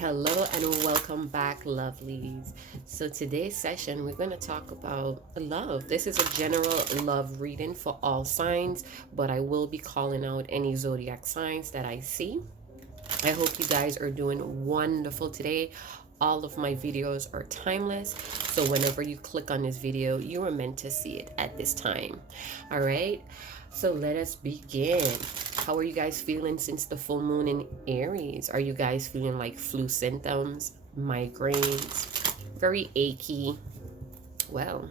Hello and welcome back, lovelies. So today's session, we're going to talk about love. This is a general love reading for all signs, but I will be calling out any zodiac signs that I see. I hope you guys are doing wonderful today. All of my videos are timeless, so whenever you click on this video, you are meant to see it at this time. All right, so let us begin. How are you guys feeling since the full moon in Aries? Are you guys feeling like flu symptoms, migraines, very achy? Well,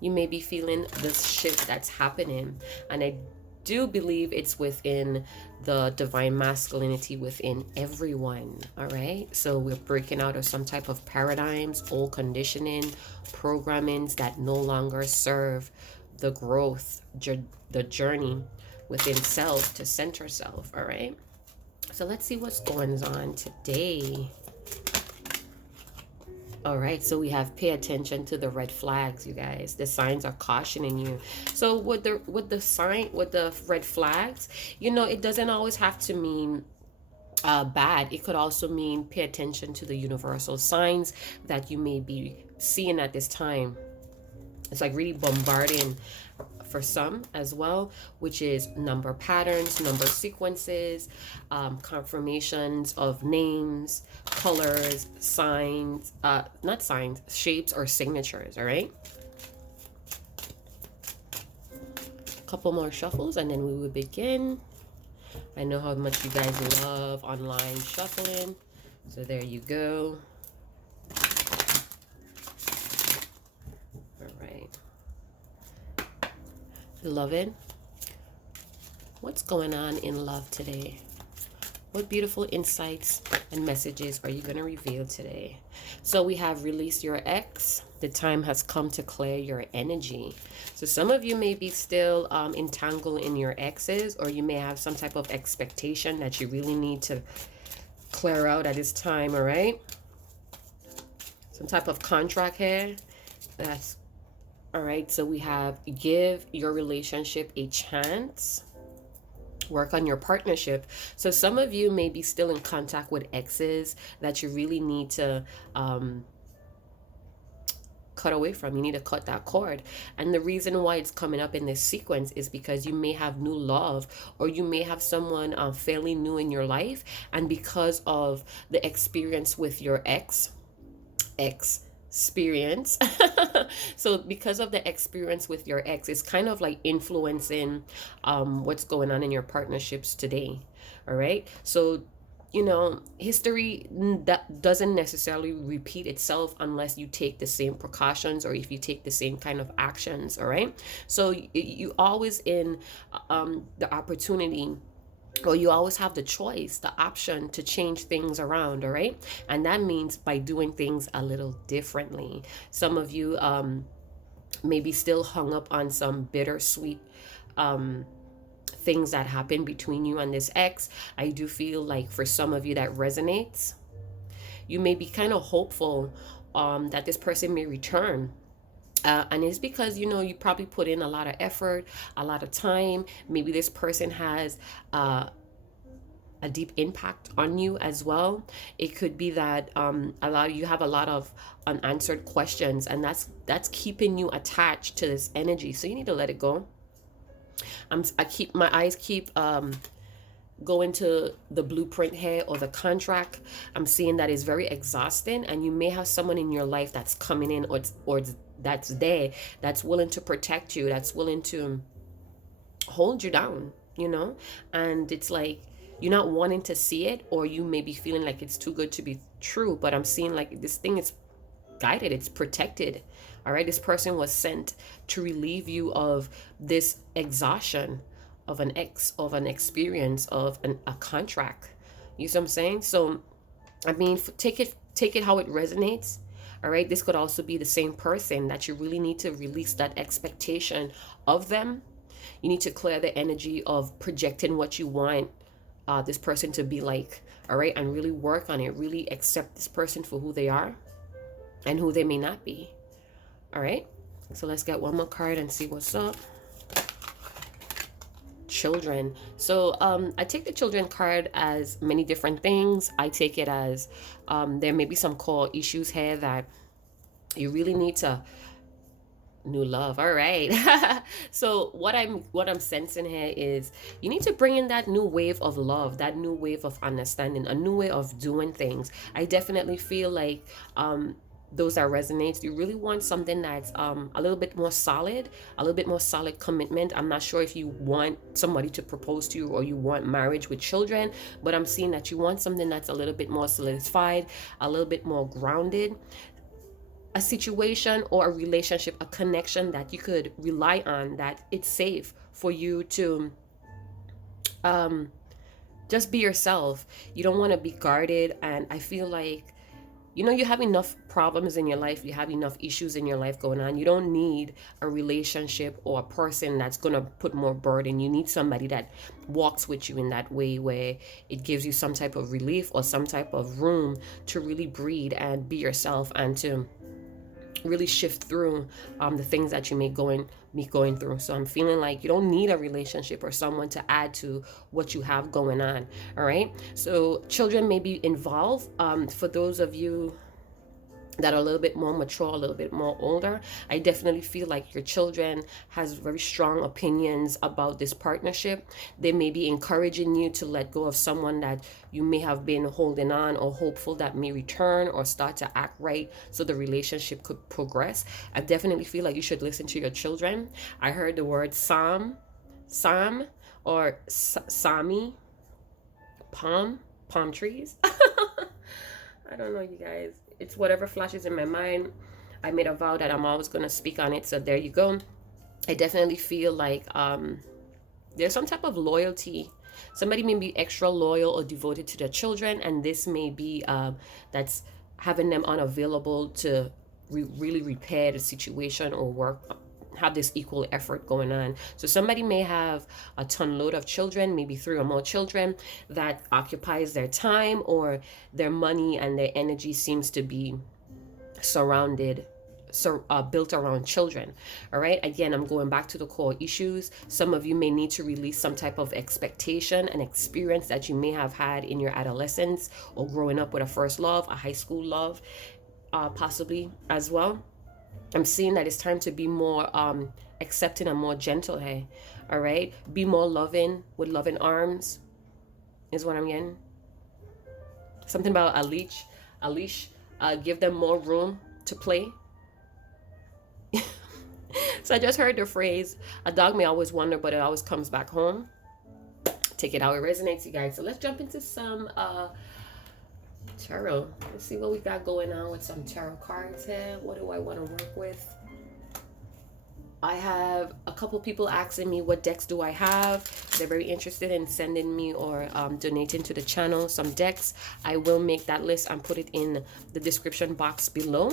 you may be feeling this shift that's happening, and I do believe it's within the divine masculinity within everyone. All right, so we're breaking out of some type of paradigms, old conditioning, programmings that no longer serve the growth, the journey within self to center self. All right, so let's see what's going on today. All right, so we have pay attention to the red flags, you guys. The signs are cautioning you. So with the red flags, it doesn't always have to mean bad. It could also mean pay attention to the universal signs that you may be seeing at this time. It's like really bombarding for some as well, which is number patterns, number sequences, confirmations of names, colors, signs, not signs, shapes or signatures. All right, couple more shuffles and then we will begin. I know how much you guys love online shuffling, so there you go. Beloved, what's going on in love today? What beautiful insights and messages are you going to reveal today? So we have released your ex. The time has come to clear your energy. So some of you may be still entangled in your exes, or you may have some type of expectation that you really need to clear out at this time. All right, some type of contract here. That's all right, so we have give your relationship a chance. Work on your partnership. So some of you may be still in contact with exes that you really need to cut away from. You need to cut that cord. And the reason why it's coming up in this sequence is because you may have new love, or you may have someone fairly new in your life. And because of the experience with your experience so because of the experience with your ex, it's kind of like influencing what's going on in your partnerships today. All right, so history that doesn't necessarily repeat itself unless you take the same precautions, or if you take the same kind of actions. All right, so you always in the opportunity, or you always have the choice, the option to change things around. All right, and that means by doing things a little differently. Some of you may be still hung up on some bittersweet things that happen between you and this ex. I do feel like for some of you that resonates. You may be kind of hopeful that this person may return. And it's because you probably put in a lot of effort, a lot of time. Maybe this person has a deep impact on you as well. It could be that you have a lot of unanswered questions, and that's keeping you attached to this energy. So you need to let it go. My eyes keep going to the blueprint here, or the contract. I'm seeing that is very exhausting, and you may have someone in your life that's coming in, or that's there, that's willing to protect you, that's willing to hold you down, and it's like you're not wanting to see it, or you may be feeling like it's too good to be true. But I'm seeing like this thing is guided, it's protected. All right, this person was sent to relieve you of this exhaustion of an experience of a contract. You see what I'm saying? So I mean, take it how it resonates. All right, this could also be the same person that you really need to release that expectation of them. You need to clear the energy of projecting what you want this person to be like. All right, and really work on it. Really accept this person for who they are and who they may not be. All right, so let's get one more card and see what's up. children. So I take the children card as many different things. I take it as there may be some core issues here that you really need to new love. All right. So what I'm sensing here is you need to bring in that new wave of love, that new wave of understanding, a new way of doing things. I definitely feel like those that resonates, you really want something that's a little bit more solid, a little bit more solid commitment. I'm not sure if you want somebody to propose to you or you want marriage with children, but I'm seeing that you want something that's a little bit more solidified, a little bit more grounded, a situation or a relationship, a connection that you could rely on, that it's safe for you to just be yourself. You don't want to be guarded. And I feel like, you have enough problems in your life, you have enough issues in your life going on. You don't need a relationship or a person that's going to put more burden. You need somebody that walks with you in that way, where it gives you some type of relief or some type of room to really breathe and be yourself, and to really shift through the things that you may be going through. So I'm feeling like you don't need a relationship or someone to add to what you have going on. All right. So children may be involved. For those of you that are a little bit more mature, a little bit more older, I definitely feel like your children has very strong opinions about this partnership. They may be encouraging you to let go of someone that you may have been holding on or hopeful that may return or start to act right so the relationship could progress. I definitely feel like you should listen to your children. I heard the word Sam, or Sami, palm trees. I don't know, you guys. It's whatever flashes in my mind. I made a vow that I'm always going to speak on it. So there you go. I definitely feel like there's some type of loyalty. Somebody may be extra loyal or devoted to their children. And this may be that's having them unavailable to really repair the situation or have this equal effort going on. So somebody may have a ton load of children, maybe 3 or more children, that occupies their time, or their money and their energy seems to be built around children. All right. Again, I'm going back to the core issues. Some of you may need to release some type of expectation and experience that you may have had in your adolescence or growing up with a first love, a high school love, possibly as well. I'm seeing that it's time to be more accepting and more gentle here. All right. Be more loving, with loving arms is what I'm getting. Something about a leash. Give them more room to play. So I just heard the phrase, a dog may always wander, but it always comes back home. Take it how it resonates, you guys. So let's jump into some tarot. Let's see what we got going on with some tarot cards here. What do I want to work with? I have a couple people asking me what decks do I have. They're very interested in sending me or donating to the channel some decks. I will make that list and put it in the description box below.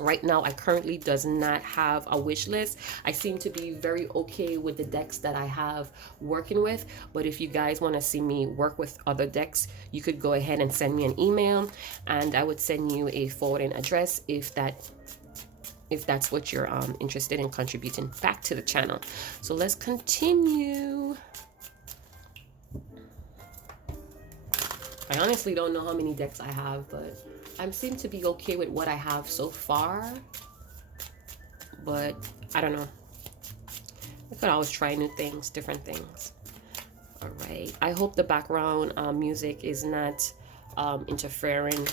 Right now, I currently does not have a wish list. I seem to be very okay with the decks that I have working with. But if you guys want to see me work with other decks, you could go ahead and send me an email, and I would send you a forwarding address if that's what you're interested in contributing back to the channel. So let's continue. I honestly don't know how many decks I have, but I seem to be okay with what I have so far. But I don't know. I could always try new things, different things. All right. I hope the background music is not interfering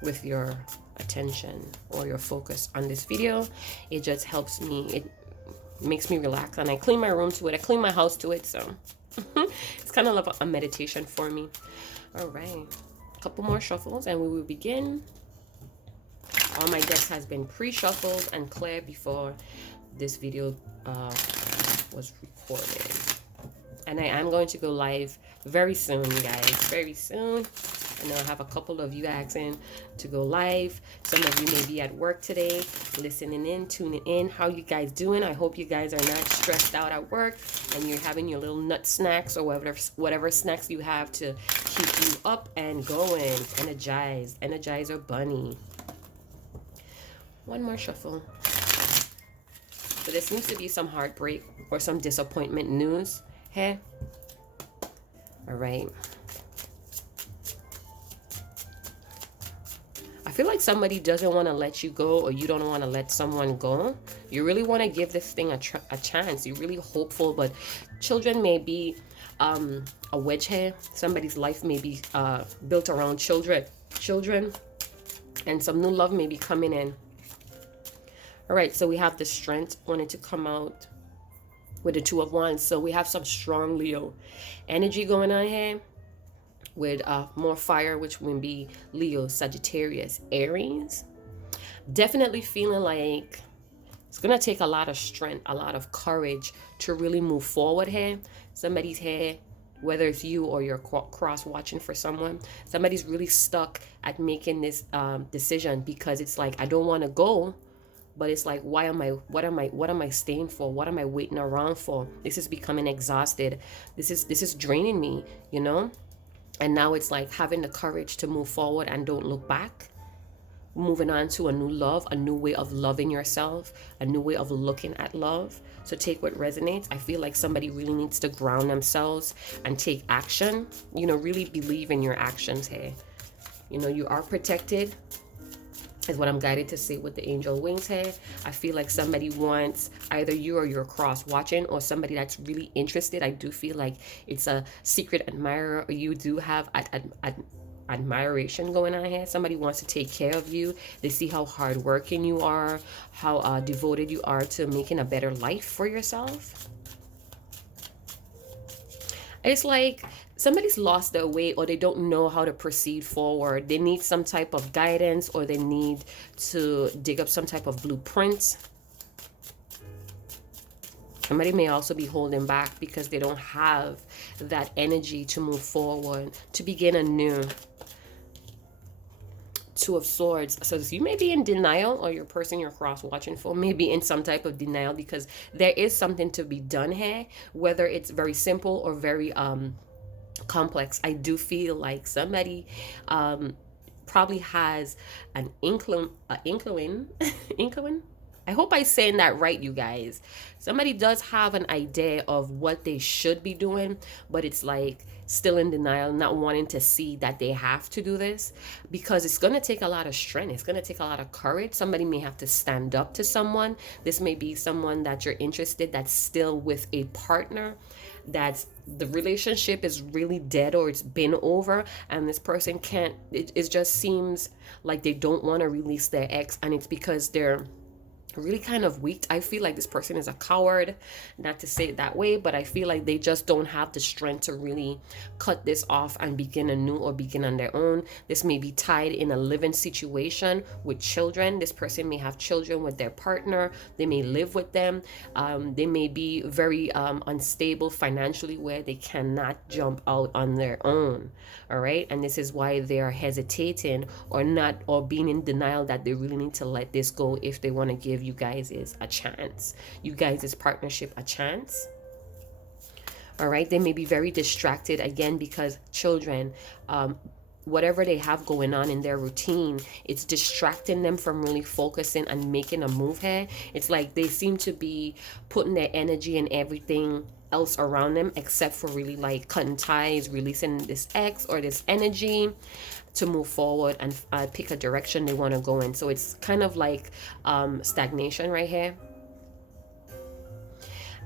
with your attention or your focus on this video. It just helps me. It makes me relax, and I clean my room to it. I clean my house to it. So it's kind of like a meditation for me. All right, a couple more shuffles and we will begin. All my decks has been pre-shuffled and cleared before this video was recorded, and I am going to go live very soon, you guys, very soon. I know I have a couple of you asking to go live. Some of you may be at work today, listening in, tuning in. How you guys doing? I hope you guys are not stressed out at work and you're having your little nut snacks or whatever snacks you have to keep you up and going. Energized. Energizer bunny. One more shuffle. So there seems to be some heartbreak or some disappointment news here. All right. I feel like somebody doesn't want to let you go, or you don't want to let someone go. You really want to give this thing a chance. You're really hopeful, but children may be a wedge here. Somebody's life may be built around children, and some new love may be coming in. All right, so we have the strength wanting to come out with the Two of Wands. So we have some strong Leo energy going on here with more fire, which would be Leo, Sagittarius, Aries. Definitely feeling like it's going to take a lot of strength, a lot of courage to really move forward here. Somebody's here, whether it's you or you're cross watching for someone, somebody's really stuck at making this decision, because it's like, I don't want to go, but it's like, what am I staying for? What am I waiting around for? This is becoming exhausted. This is draining me, you know? And now it's like having the courage to move forward and don't look back. Moving on to a new love, a new way of loving yourself, a new way of looking at love. So take what resonates. I feel like somebody really needs to ground themselves and take action. You know, really believe in your actions here. You know, you are protected, is what I'm guided to say with the angel wings here. I feel like somebody wants either you or your cross watching, or somebody that's really interested. I do feel like it's a secret admirer, or you do have admiration going on here. Somebody wants to take care of you. They see how hardworking you are, how devoted you are to making a better life for yourself. It's like somebody's lost their way, or they don't know how to proceed forward. They need some type of guidance, or they need to dig up some type of blueprint. Somebody may also be holding back because they don't have that energy to move forward, to begin anew. Two of Swords. So you may be in denial, or your person you're cross watching for may be in some type of denial, because there is something to be done here, whether it's very simple or very complex. I do feel like somebody probably has an inkling. I hope I'm saying that right, you guys. Somebody does have an idea of what they should be doing, but it's like still in denial, not wanting to see that they have to do this, because it's going to take a lot of strength. It's going to take a lot of courage. Somebody may have to stand up to someone. This may be someone that you're interested, that's still with a partner, that's the relationship is really dead, or it's been over, and this person can't, it just seems like they don't want to release their ex, and it's because they're really kind of weak. I feel like this person is a coward, not to say it that way, but I feel like they just don't have the strength to really cut this off and begin anew, or begin on their own. This may be tied in a living situation with children. This person may have children with their partner. They may live with them. They may be very unstable financially, where they cannot jump out on their own. All right, and this is why they are hesitating, or not, or being in denial that they really need to let this go if they want to give you guys is a chance, you guys is partnership a chance. All right, they may be very distracted again, because children, whatever they have going on in their routine, it's distracting them from really focusing and making a move here. It's like they seem to be putting their energy and everything else around them, except for really like cutting ties, releasing this ex or this energy to move forward and pick a direction they want to go in. So it's kind of like stagnation right here.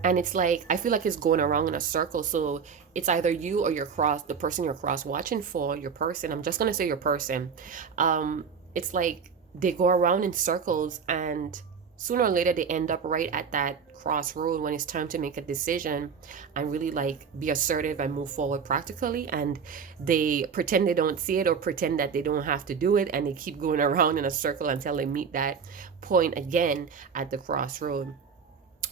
And it's like, I feel like it's going around in a circle. So it's either you or your cross, the person you're cross watching for, your person. I'm just going to say your person. It's like they go around in circles, and sooner or later they end up right at that crossroad when it's time to make a decision and really like be assertive and move forward practically. And they pretend they don't see it, or pretend that they don't have to do it. And they keep going around in a circle until they meet that point again at the crossroad.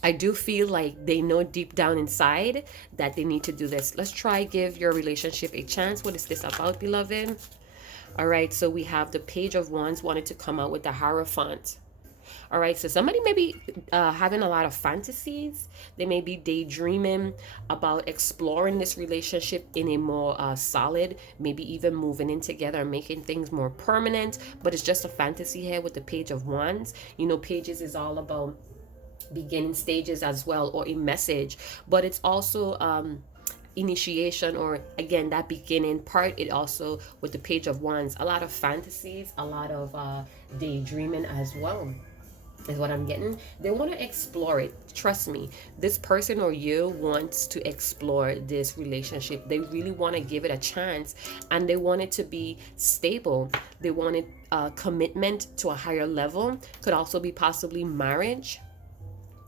I do feel like they know deep down inside that they need to do this. Let's try give your relationship a chance. What is this about, beloved? All right, so we have the Page of Wands wanted to come out with the Hierophant. All right, so somebody may be having a lot of fantasies. They may be daydreaming about exploring this relationship in a more solid, maybe even moving in together and making things more permanent. But it's just a fantasy here with the Page of Wands. You know, pages is all about beginning stages as well, or a message, but it's also initiation, or again that beginning part. It also, with the Page of Wands, a lot of fantasies, a lot of daydreaming as well, is what I'm getting. They want to explore it. Trust me, this person or you wants to explore this relationship. They really want to give it a chance, and they want it to be stable. They want it commitment to a higher level. Could also be possibly marriage,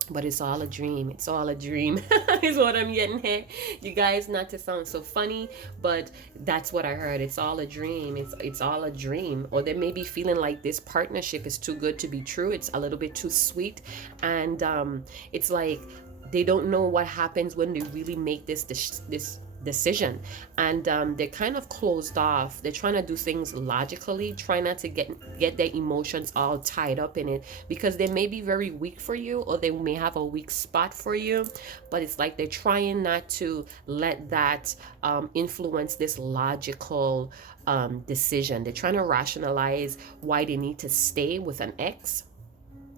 but it's all a dream. It's all a dream is what I'm getting here. You guys, not to sound so funny, but that's what I heard. It's all a dream. It's all a dream. Or they may be feeling like this partnership is too good to be true. It's a little bit too sweet, and it's like they don't know what happens when they really make this decision, and they're kind of closed off. They're trying to do things logically, try not to get their emotions all tied up in it, because they may be very weak for you, or they may have a weak spot for you, but it's like they're trying not to let that influence this logical decision. They're trying to rationalize why they need to stay with an ex,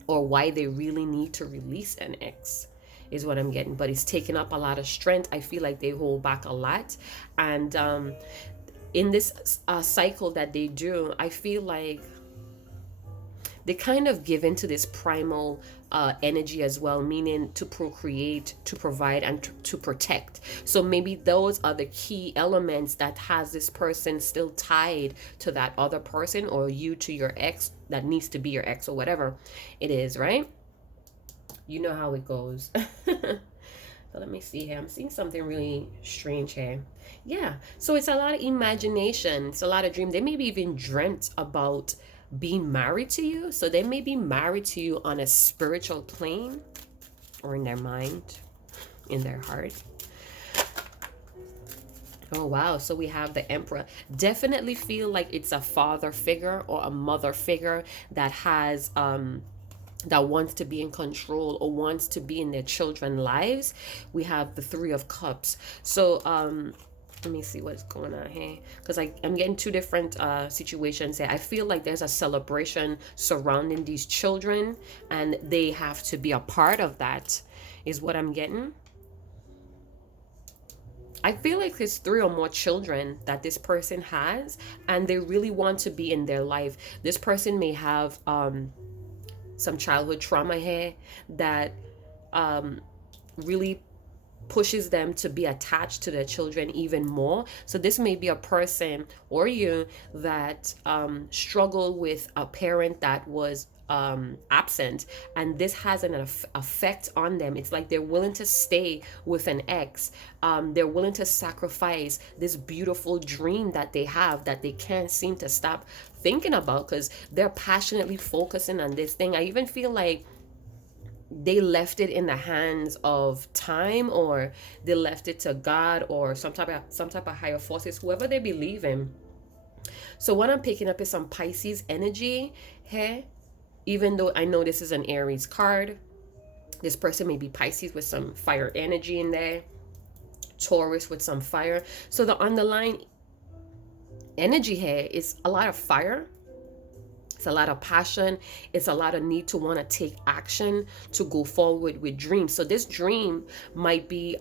or why they really need to release an ex, is what I'm getting. But it's taking up a lot of strength. I feel like they hold back a lot, and in this cycle that they do, I feel like they kind of give into this primal energy as well, meaning to procreate, to provide, and to protect. So maybe those are the key elements that has this person still tied to that other person, or you to your ex that needs to be your ex, or whatever it is, right? You know how it goes. So let me see here. I'm seeing something really strange here. Yeah. So it's a lot of imagination. It's a lot of dream. They maybe even dreamt about being married to you. So they may be married to you on a spiritual plane, or in their mind, in their heart. Oh, wow. So we have the Emperor. Definitely feel like it's a father figure or a mother figure that has that wants to be in control, or wants to be in their children's lives. We have the Three of Cups. So let me see what's going on here, because I'm getting two different situations here. I feel like there's a celebration surrounding these children, and they have to be a part of that, is what I'm getting. I feel like there's 3 or more children that this person has, and they really want to be in their life. This person may have some childhood trauma here that really pushes them to be attached to their children even more. So this may be a person, or you, that struggle with a parent that was absent, and this has an effect on them. It's like they're willing to stay with an ex. They're willing to sacrifice this beautiful dream that they have, that they can't seem to stop thinking about, because they're passionately focusing on this thing. I even feel like they left it in the hands of time, or they left it to God, or some type of higher forces, whoever they believe in. So what I'm picking up is some Pisces energy here, even though I know this is an Aries card. This person may be Pisces with some fire energy in there, Taurus with some fire. So the underlying energy here is a lot of fire. It's a lot of passion. It's a lot of need to want to take action, to go forward with dreams. So this dream might be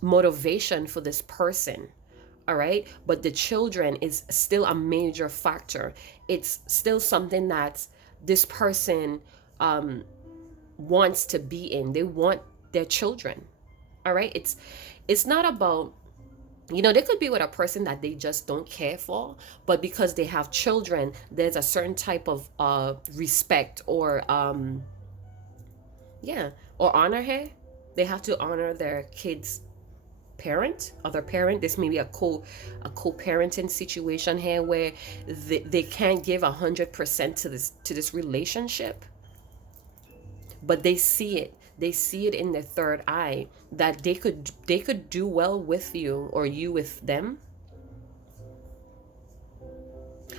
motivation for this person. All right. But the children is still a major factor. It's still something that this person wants to be in. They want their children. All right. It's not about, they could be with a person that they just don't care for, but because they have children, there's a certain type of respect or honor here. They have to honor their kids' other parent. This may be a co-parenting situation here, where they can't give 100% to this relationship, but they see it in their third eye, that they could do well with you, or you with them.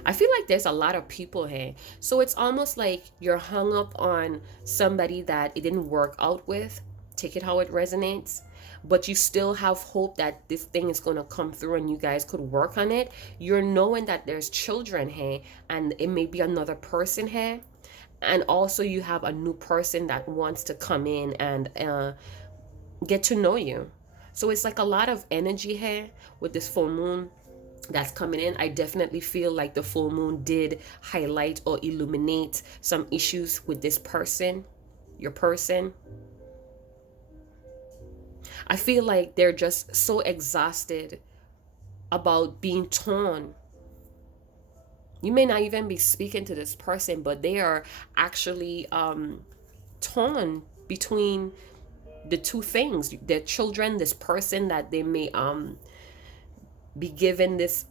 I feel like there's a lot of people here. So it's almost like you're hung up on somebody that it didn't work out with. Take it how it resonates. But you still have hope that this thing is going to come through and you guys could work on it. You're knowing that there's children here, and it may be another person here. And also you have a new person that wants to come in and get to know you. So it's like a lot of energy here with this full moon that's coming in. I definitely feel like the full moon did highlight or illuminate some issues with this person, your person. I feel like they're just so exhausted about being torn. You may not even be speaking to this person, but they are actually torn between the two things: their children, this person that they may be given this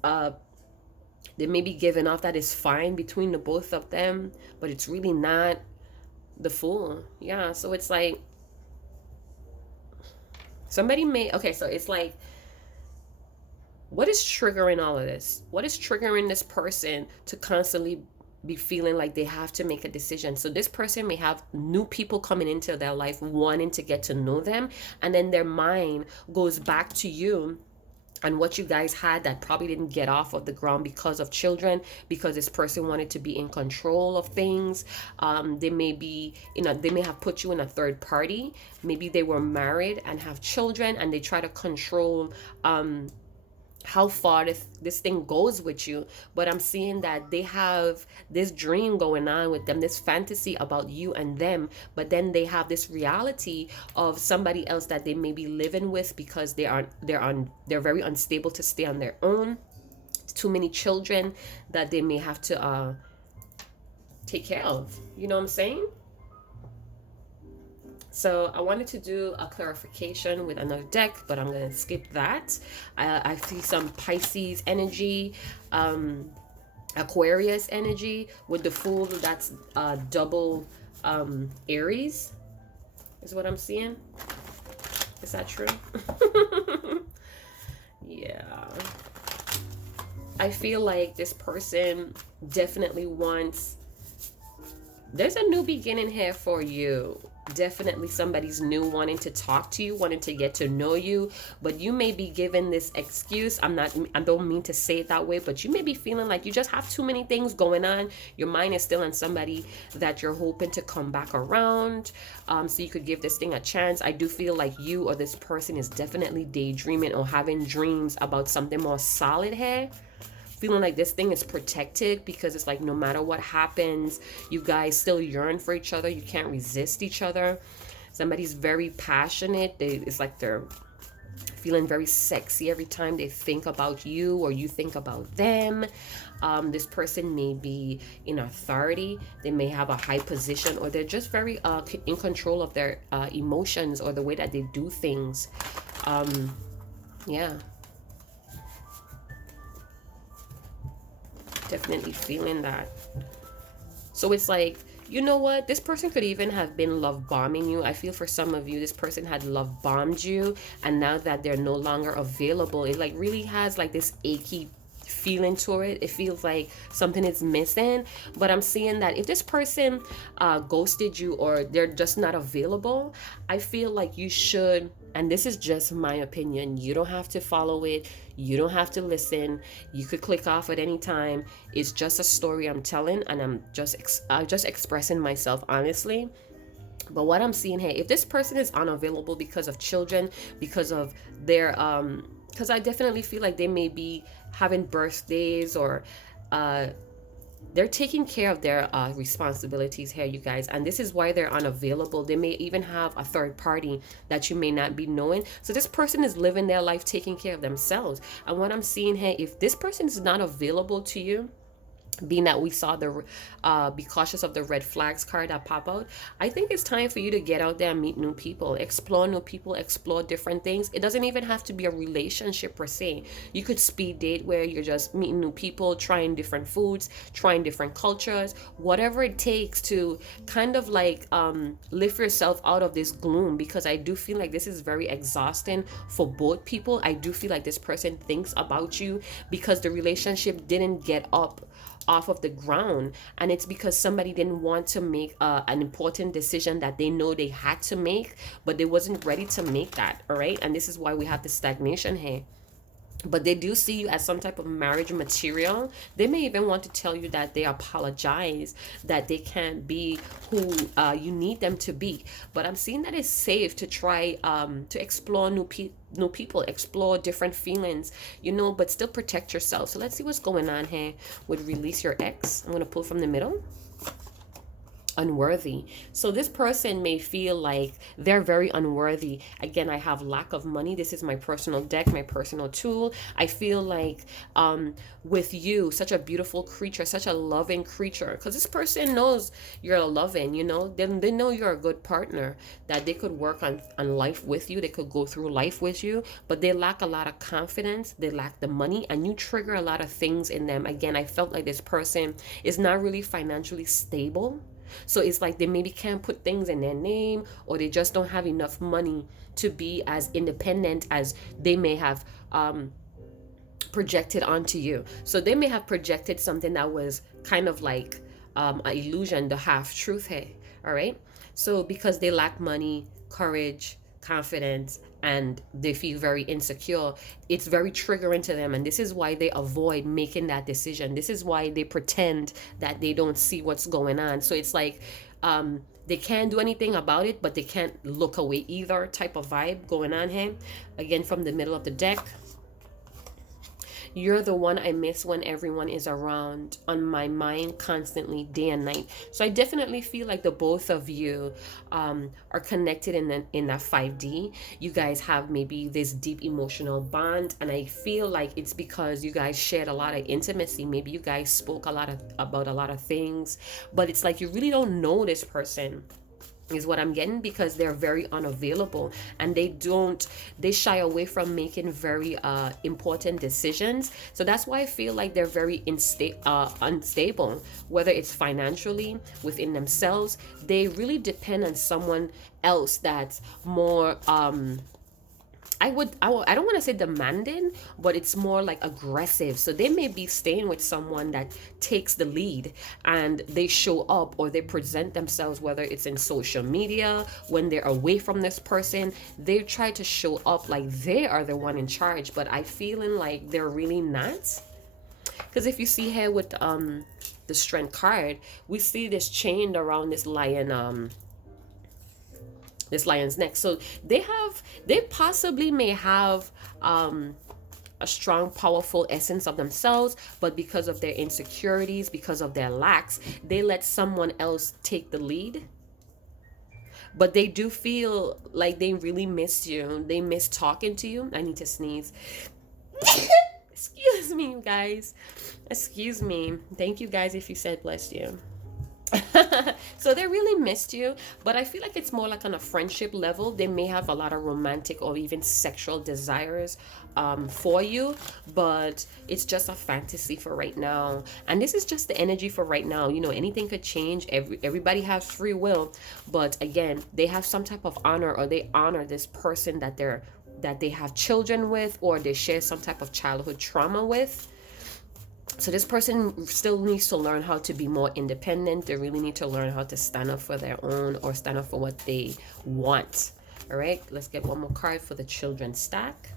they may be given off that is fine between the both of them, but it's really not the Fool. Yeah, so it's like somebody may, okay, so it's like, what is triggering all of this? What is triggering this person to constantly be feeling like they have to make a decision? So this person may have new people coming into their life wanting to get to know them, and then their mind goes back to you and what you guys had that probably didn't get off of the ground because of children, because this person wanted to be in control of things. They may be, they may have put you in a third party. Maybe they were married and have children, and they try to control how far this thing goes with you. But I'm seeing that they have this dream going on with them, this fantasy about you and them, but then they have this reality of somebody else that they may be living with, because they're very unstable to stay on their own. Too many children that they may have to take care of. You know what I'm saying? So I wanted to do a clarification with another deck, but I'm going to skip that. I see some Pisces energy, Aquarius energy with the Fool. That's double Aries is what I'm seeing. Is that true? Yeah. I feel like this person definitely wants, there's a new beginning here for you. Definitely somebody's new, wanting to talk to you, wanting to get to know you, but you may be given this excuse. I don't mean to say it that way, but you may be feeling like you just have too many things going on. Your mind is still on somebody that you're hoping to come back around, so you could give this thing a chance. I do feel like you or this person is definitely daydreaming or having dreams about something more solid here, feeling like this thing is protected, because it's like no matter what happens, you guys still yearn for each other. You can't resist each other. Somebody's very passionate. It's like they're feeling very sexy every time they think about you or you think about them. This person may be in authority. They may have a high position, or they're just very in control of their emotions or the way that they do things. Yeah. Definitely feeling that. So it's like, you know what, this person could even have been love bombing you. I feel for some of you, this person had love bombed you, and now that they're no longer available, it like really has like this achy feeling to it. It feels like something is missing. But I'm seeing that if this person ghosted you, or they're just not available, I feel like you should, and this is just my opinion, you don't have to follow it, you don't have to listen, you could click off at any time. It's just a story I'm telling, and I'm just expressing myself honestly. But what I'm seeing here, if this person is unavailable because of children, because of their because I definitely feel like they may be having birthdays, or they're taking care of their responsibilities here, you guys, and this is why they're unavailable. They may even have a third party that you may not be knowing. So this person is living their life taking care of themselves. And what I'm seeing here, if this person is not available to you, being that we saw the be cautious of the red flags card that pop out, I think it's time for you to get out there and meet new people, explore new people, explore different things. It doesn't even have to be a relationship per se. You could speed date, where you're just meeting new people, trying different foods, trying different cultures, whatever it takes to kind of like lift yourself out of this gloom, because I do feel like this is very exhausting for both people. I do feel like this person thinks about you because the relationship didn't get up off of the ground, and it's because somebody didn't want to make an important decision that they know they had to make, but they wasn't ready to make that. All right, and this is why we have the stagnation here. but they do see you as some type of marriage material. They may even want to tell you that they apologize, that they can't be who you need them to be. But I'm seeing that it's safe to try to explore new people, explore different feelings, but still protect yourself. So let's see what's going on here with release your ex. I'm going to pull from the middle. Unworthy. So this person may feel like they're very unworthy. Again, I have lack of money. This is my personal deck, my personal tool. I feel like with you, such a beautiful creature, such a loving creature, because this person knows you're loving, they know you're a good partner, that they could work on life with you, they could go through life with you, but they lack a lot of confidence, they lack the money, and you trigger a lot of things in them. Again, I felt like this person is not really financially stable. So it's like they maybe can't put things in their name, or they just don't have enough money to be as independent as they may have projected onto you. So they may have projected something that was kind of like an illusion, the half truth here. All right. So because they lack money, courage, confidence, and they feel very insecure, it's very triggering to them, and this is why they avoid making that decision. This is why they pretend that they don't see what's going on. So it's like they can't do anything about it, but they can't look away either, type of vibe going on here. Again, from the middle of the deck, you're the one I miss when everyone is around, on my mind constantly, day and night. So I definitely feel like the both of you are connected in that 5D. You guys have maybe this deep emotional bond, and I feel like it's because you guys shared a lot of intimacy. Maybe you guys spoke about a lot of things, but it's like you really don't know this person, is what I'm getting, because they're very unavailable, and they shy away from making very important decisions. So that's why I feel like they're very unstable, whether it's financially, within themselves. They really depend on someone else that's more I don't want to say demanding, but it's more like aggressive. So they may be staying with someone that takes the lead, and they show up or they present themselves, whether it's in social media, when they're away from this person, they try to show up like they are the one in charge, but I feeling like they're really not. Because if you see here with the Strength card, we see this chained around this lion's neck. So they possibly may have a strong, powerful essence of themselves, but because of their insecurities, because of their lacks, they let someone else take the lead. But they do feel like they really miss you. They miss talking to you. I need to sneeze. Excuse me, you guys. Excuse me. Thank you guys if you said bless you. So they really missed you, but I feel like it's more like on a friendship level. They may have a lot of romantic or even sexual desires for you, but it's just a fantasy for right now, and this is just the energy for right now. Anything could change. Everybody has free will, but again, they have some type of honor, or they honor this person that they have children with, or they share some type of childhood trauma with. So this person still needs to learn how to be more independent. They really need to learn how to stand up for their own, or stand up for what they want. All right, let's get one more card for the children's stack.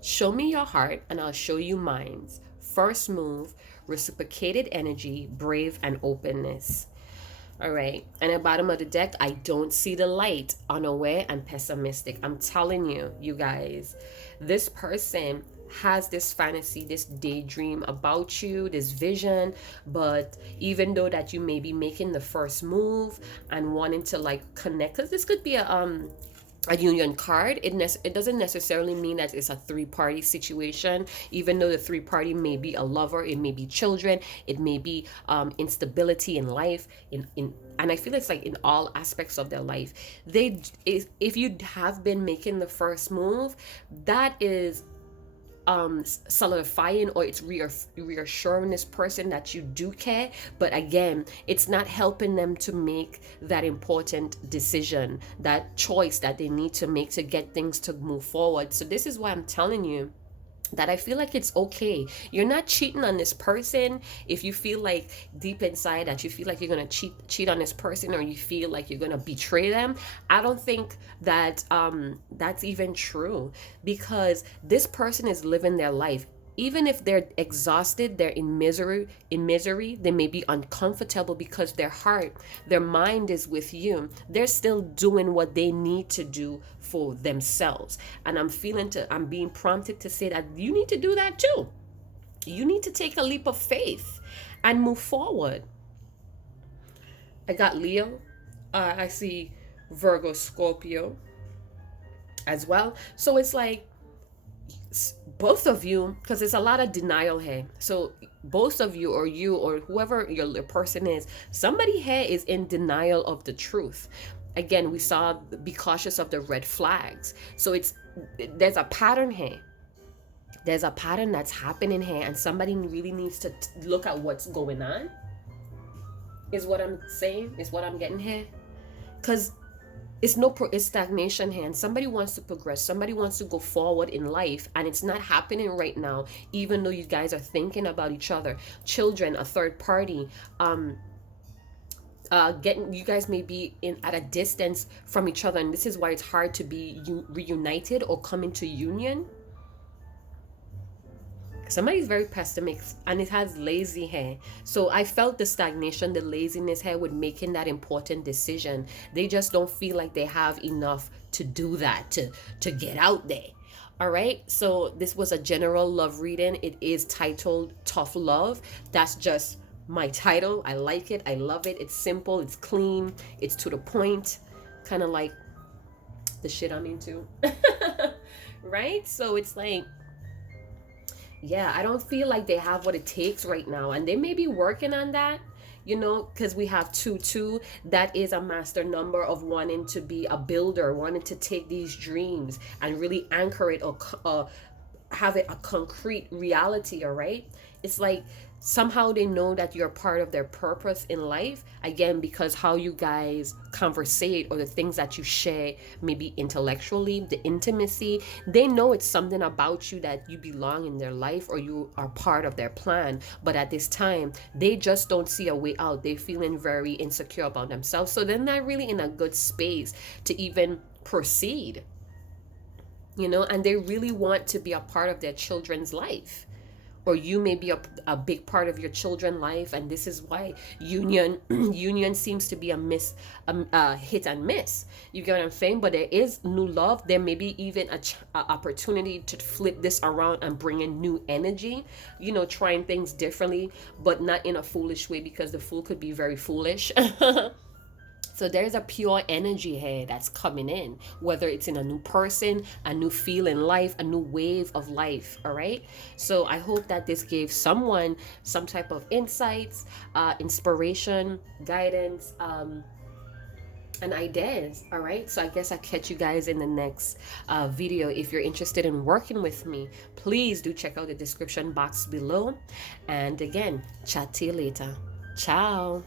Show me your heart and I'll show you mine. First move, reciprocated energy, brave and openness. All right, and at the bottom of the deck, I don't see the light, unaware and pessimistic. I'm telling you, you guys, this person has this fantasy, this daydream about you, this vision, but even though that you may be making the first move and wanting to like connect, because this could be a union card, it doesn't necessarily mean that it's a three-party situation. Even though the three-party may be a lover, it may be children, it may be instability in life, and I feel it's like in all aspects of their life. If you have been making the first move, that is solidifying, or it's reassuring this person that you do care. But again, it's not helping them to make that important decision, that choice that they need to make to get things to move forward. So this is why I'm telling you, that I feel like it's okay. You're not cheating on this person if you feel like deep inside that you feel like you're gonna cheat on this person, or you feel like you're gonna betray them. I don't think that that's even true, because this person is living their life. Even if they're exhausted, they're in misery, they may be uncomfortable because their heart, their mind is with you. They're still doing what they need to do for themselves. And I'm being prompted to say that you need to do that too. You need to take a leap of faith and move forward. I got Leo. I see Virgo, Scorpio as well. So it's like both of you, because there's a lot of denial here. So both of you, or you, or whoever your person is, somebody here is in denial of the truth. Again, we saw be cautious of the red flags. So there's a pattern here. There's a pattern that's happening here, and somebody really needs to look at what's going on. Is what I'm saying, is what I'm getting here. Because it's stagnation here, and somebody wants to progress, somebody wants to go forward in life, and it's not happening right now, even though you guys are thinking about each other. Children, a third party, getting, you guys may be in at a distance from each other, and this is why it's hard to be reunited or come into union. Somebody's very pessimistic, and it has lazy hair. So I felt the stagnation, the laziness here with making that important decision. They just don't feel like they have enough to do that, to get out there. All right. So this was a general love reading. It is titled Tough Love. That's just my title. I like it. I love it. It's simple. It's clean. It's to the point. Kind of like the shit I'm into. Right? So it's like, yeah, I don't feel like they have what it takes right now, and they may be working on that, because we have 2-2. That is a master number of wanting to be a builder, wanting to take these dreams and really anchor it, or have it a concrete reality. All right, it's like somehow they know that you're part of their purpose in life, again, because how you guys conversate, or the things that you share, maybe intellectually, the intimacy. They know it's something about you that you belong in their life, or you are part of their plan. But at this time, they just don't see a way out. They're feeling very insecure about themselves, so they're not really in a good space to even proceed, and they really want to be a part of their children's life. Or you may be a big part of your children's life, and this is why union seems to be a hit and miss. You get what I'm saying? But there is new love. There may be even a opportunity to flip this around and bring in new energy, trying things differently, but not in a foolish way, because the fool could be very foolish. So there's a pure energy here that's coming in, whether it's in a new person, a new feel in life, a new wave of life. All right. So I hope that this gave someone some type of insights, inspiration, guidance, and ideas. All right. So I guess I'll catch you guys in the next video. If you're interested in working with me, please do check out the description box below. And again, chat to you later. Ciao.